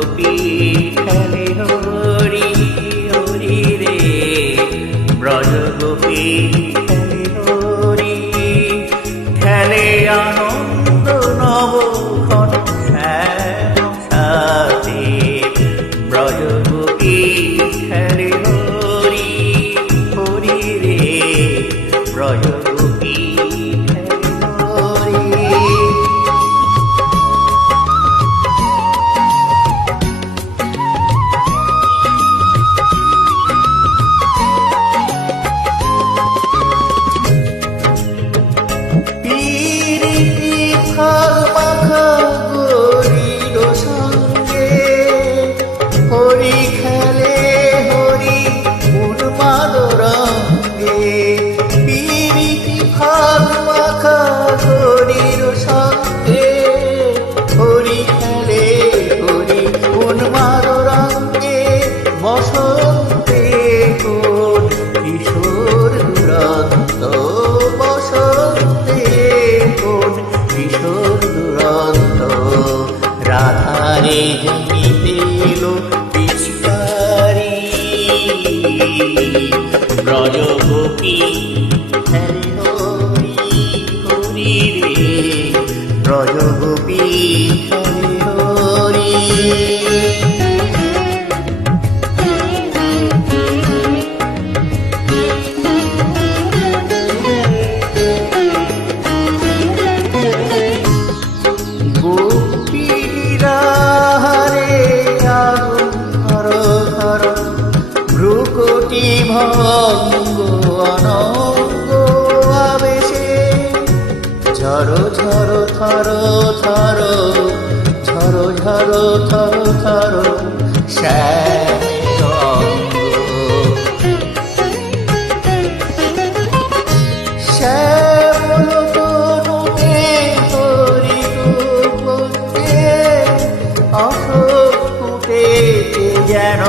ব্রজগোপী খেলে হরি হরি রে, ব্রজগোপী খেলে হরি, খেলে আনন্দ নবঘন শ্যাম সাথে, ব্রজগোপী খেলে হরি হরি রে, ব্রজগোপী খেলে হরি। হরি খেলে হরি উন্মাদরঙ্গে, পিরিতি ফাগ মাখা গরির সঙ্গে, হরি খেলে হরি উন্মাদরঙ্গে, বসন্তে কোন কিশোর দুরন্ত, বসন্তে কোন কিশোর দুরন্ত, রাধারে জমিতে এলো পিচকারি, ব্রজগোপী খেলে হরি হরি রে, ব্রজগোপী খেলে হরি। ভ্রুকুটি ভঙ্গ অনঙ্গ আবেশে, ঝরো ঝরো থরো থরো, ঝরো ঝরো থরো থরো শ্যামের অঙ্গ, শ্যামল তনুতে হরিত ভঙ্গে, অশোক ফুটেছে যেন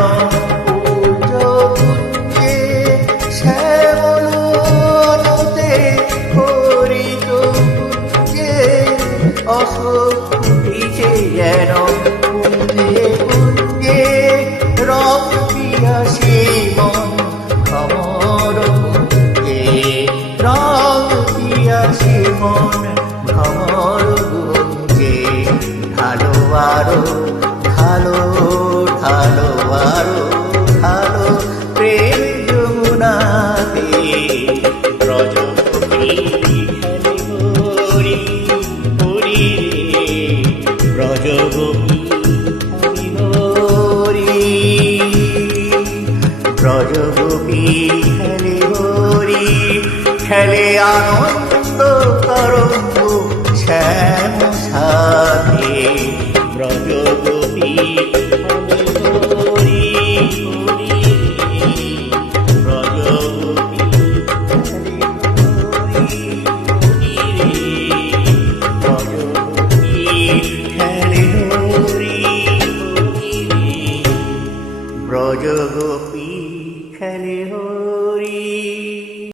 অশোক ফুটিছে যেন কুঞ্জে কুঞ্জে, রং পিয়াসী মন ভ্রমর গুঞ্জে, রং পিয়াসী মন ভ্রমর গুঞ্জে, ঢালো আরো ঢালো ঢালো আরো ঢালো প্রেম যমুনাতে, ব্রজগোপী খেলে হরি হরি রে, ব্রজগোপী খেলে হরি, ব্রজগোপী খেলে হরি, খেলে আনন্দ তরঙ্গ শ্যাম সাথে, ব্রজগোপী খেলে হরি হরি রে, ব্রজগোপী খেলে হরি হরি রে, ব্রজগোপী খেলে হরি হরি রে, ব্রজগোপী খেলে হরি।